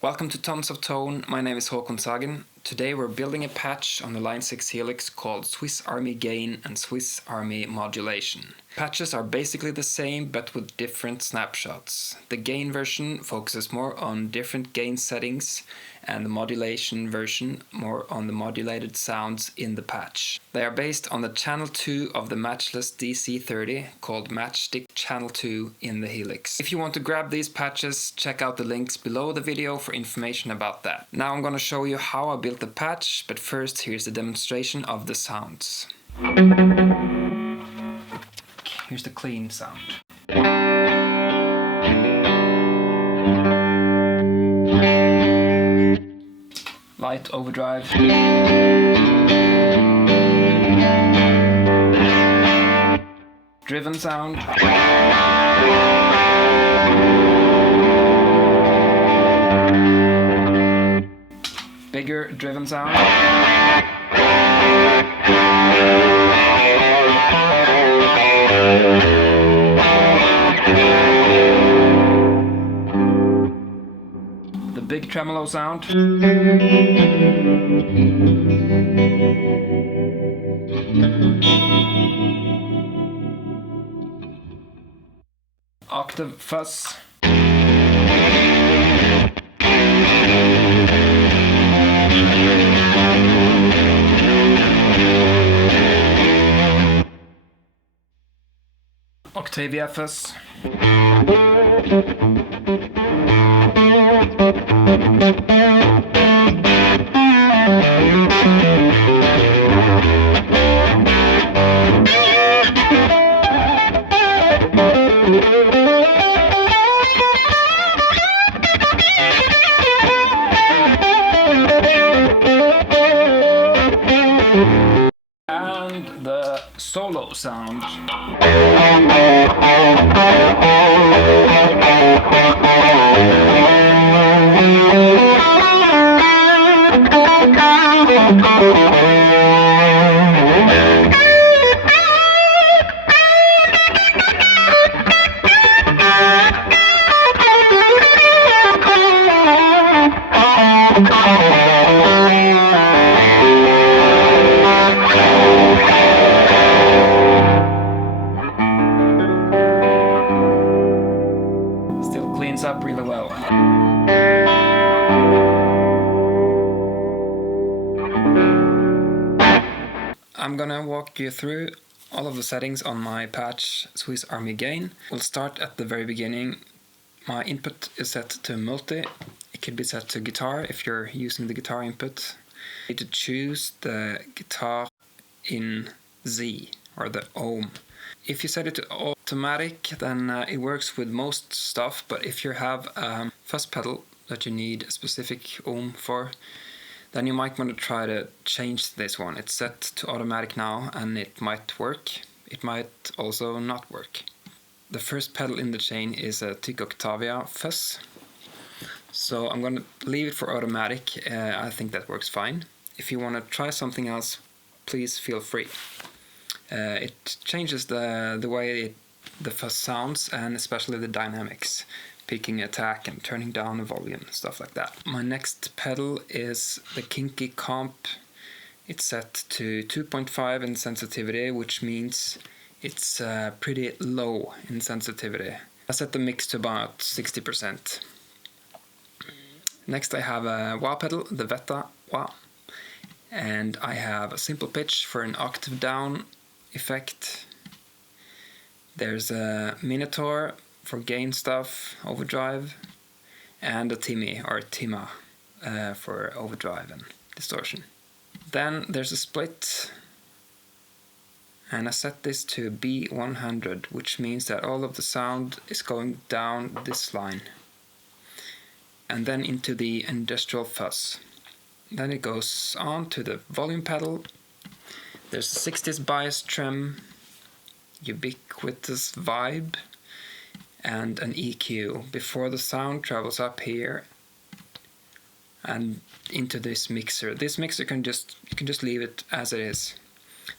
Welcome to Tons of Tone, my name is Håkon Sagen. Today we're building a patch on the Line 6 Helix called Swiss Army Gain and Swiss Army Modulation. Patches are basically the same but with different snapshots. The gain version focuses more on different gain settings and the modulation version more on the modulated sounds in the patch. They are based on the channel 2 of the matchless DC30 called Matchstick Channel 2 in the Helix. If you want to grab these patches, check out the links below the video for information about that. Now I'm gonna show you how I built the patch, but first here's the demonstration of the sounds. Here's the clean sound. Light overdrive. Driven sound. Bigger driven sound. The big tremolo sound. Octave fuzz. Octave fuzz. And the solo sound. Still cleans up really well. I'm gonna walk you through all of the settings on my patch Swiss Army Gain. We'll start at the very beginning. My input is set to multi. It could be set to guitar if you're using the guitar input. You need to choose the guitar in Z or the ohm. If you set it to automatic, then it works with most stuff, but if you have a fuzz pedal that you need a specific ohm for, then you might want to try to change this one. It's set to automatic now and it might work. It might also not work. The first pedal in the chain is a Tic Octavia fuzz. So I'm going to leave it for automatic. I think that works fine. If you want to try something else, please feel free. It changes the way the fuzz sounds and especially the dynamics. Picking attack and turning down the volume, stuff like that. My next pedal is the Kinky Comp. It's set to 2.5 in sensitivity, which means it's pretty low in sensitivity. I set the mix to about 60%. Next I have a wah pedal, the Veta wah. And I have a simple pitch for an octave down effect. There's a Minotaur for gain stuff, overdrive, and a Timmy or Tima for overdrive and distortion. Then there's a split, and I set this to B100, which means that all of the sound is going down this line and then into the industrial fuzz. Then it goes on to the volume pedal. There's a 60s bias trim, ubiquitous vibe, and an EQ before the sound travels up here and into this mixer. This mixer you can just leave it as it is.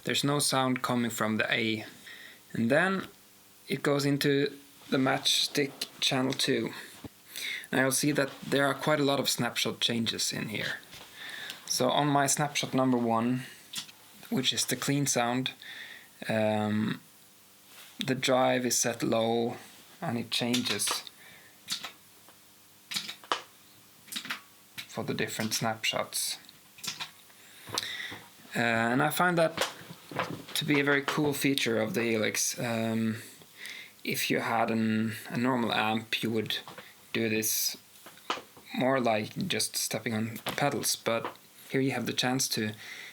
There's no sound coming from the A. And then it goes into the matchstick channel 2. Now you'll see that there are quite a lot of snapshot changes in here. So on my snapshot number 1, which is the clean sound, the drive is set low and it changes for the different snapshots. And I find that to be a very cool feature of the Helix. If you had a normal amp, you would do this more like just stepping on pedals, but here you have the chance to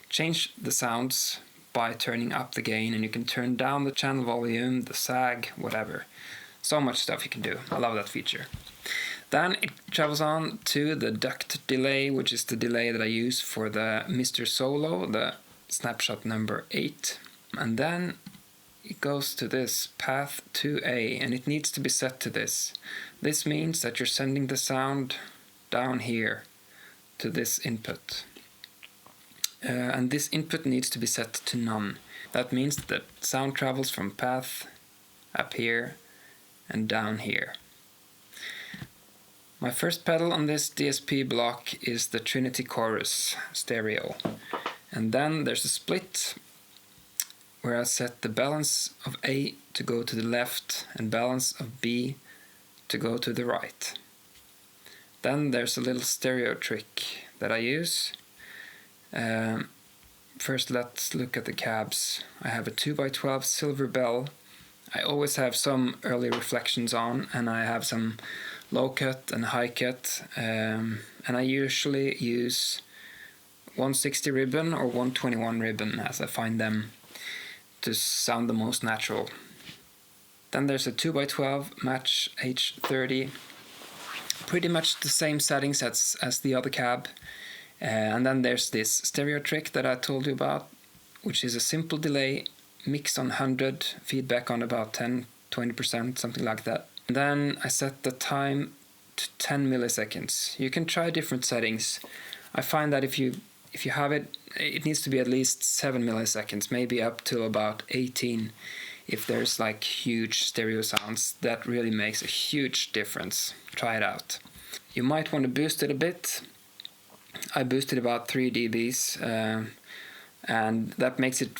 change the sounds by turning up the gain, and you can turn down the channel volume, the sag, whatever. So much stuff you can do. I love that feature. Then it travels on to the duct delay, which is the delay that I use for the Mr. Solo, the snapshot number 8. And then it goes to this path 2A, and it needs to be set to this. This means that you're sending the sound down here to this input. And this input needs to be set to none. That means that sound travels from path up here and down here. My first pedal on this DSP block is the Trinity Chorus stereo. And then there's a split where I set the balance of A to go to the left and balance of B to go to the right. Then there's a little stereo trick that I use. First let's look at the cabs. I have a 2x12 silver bell. I always have some early reflections on, and I have some low cut and high cut, and I usually use 160 ribbon or 121 ribbon as I find them to sound the most natural. Then there's a 2x12 match H30, pretty much the same settings as the other cab. And then there's this stereo trick that I told you about, which is a simple delay, mix on 100, feedback on about 10-20%, something like that. And then I set the time to 10 milliseconds. You can try different settings. I find that if you have it, it needs to be at least 7 milliseconds, maybe up to about 18. If there's like huge stereo sounds, that really makes a huge difference. Try it out. You might want to boost it a bit. I boosted about 3 dBs, and that makes it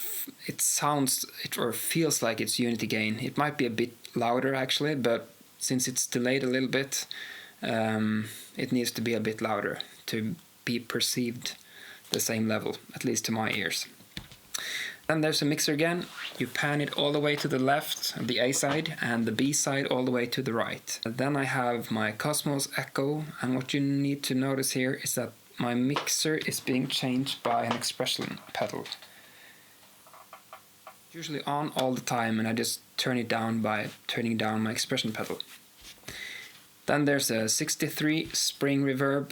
feels like it's unity gain. It might be a bit louder actually, but since it's delayed a little bit, it needs to be a bit louder to be perceived the same level, at least to my ears. Then there's a mixer again. You pan it all the way to the left, the A side, and the B side all the way to the right. Then I have my Cosmos Echo, and what you need to notice here is that my mixer is being changed by an expression pedal. It's usually on all the time, and I just turn it down by turning down my expression pedal. Then there's a 63 spring reverb,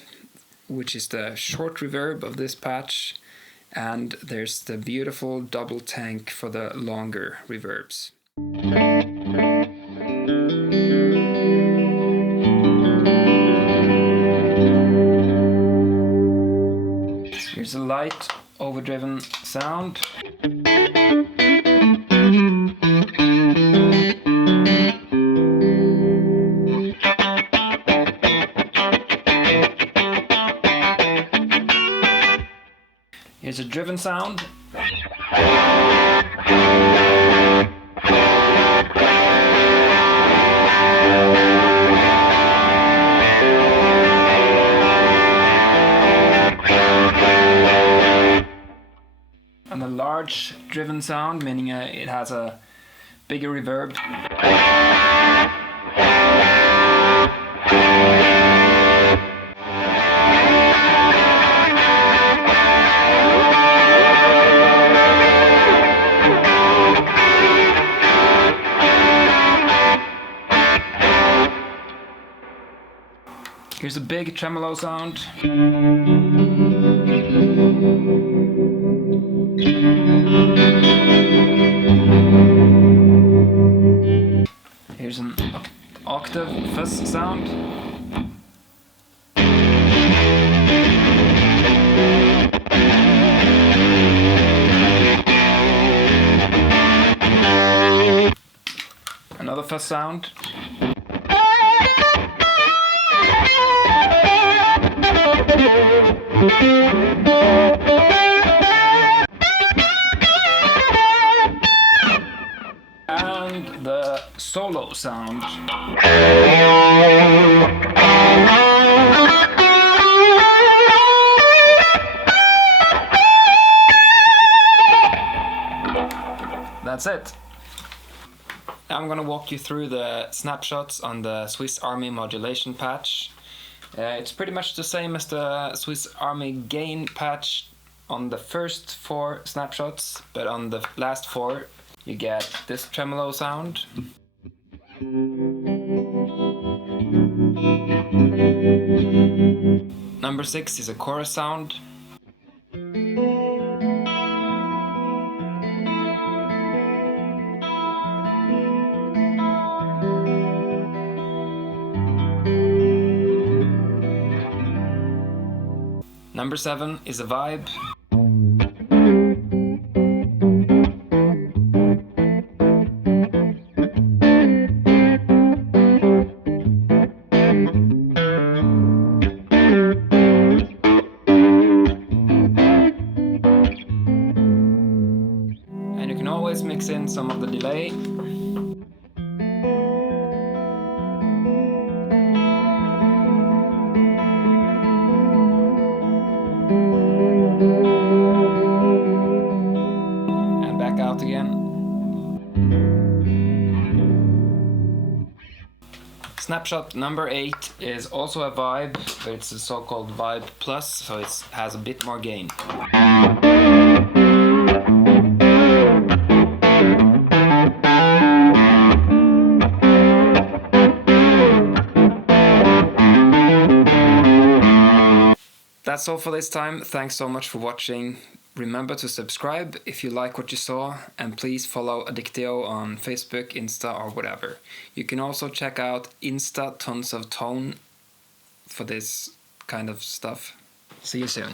which is the short reverb of this patch, and there's the beautiful double tank for the longer reverbs. Here's a light overdriven sound. Here's a driven sound. And a large driven sound, meaning it has a bigger reverb. Here's a big tremolo sound. Here's an octave fuzz sound. Another fuzz fuzz sound. And the solo sound. That's it. Now I'm gonna walk you through the snapshots on the Swiss Army Modulation patch. It's pretty much the same as the Swiss Army Gain patch on the first 4 snapshots, but on the last 4 you get this tremolo sound. Number 6 is a chorus sound. Number 7 is a vibe. And you can always mix in some of the delay. Out again. Snapshot number 8 is also a vibe, but it's a so-called vibe plus, so it has a bit more gain. That's all for this time. Thanks so much for watching. Remember to subscribe if you like what you saw, and please follow Addiktio on Facebook, Insta or whatever. You can also check out Insta Tons of Tone for this kind of stuff. See you soon.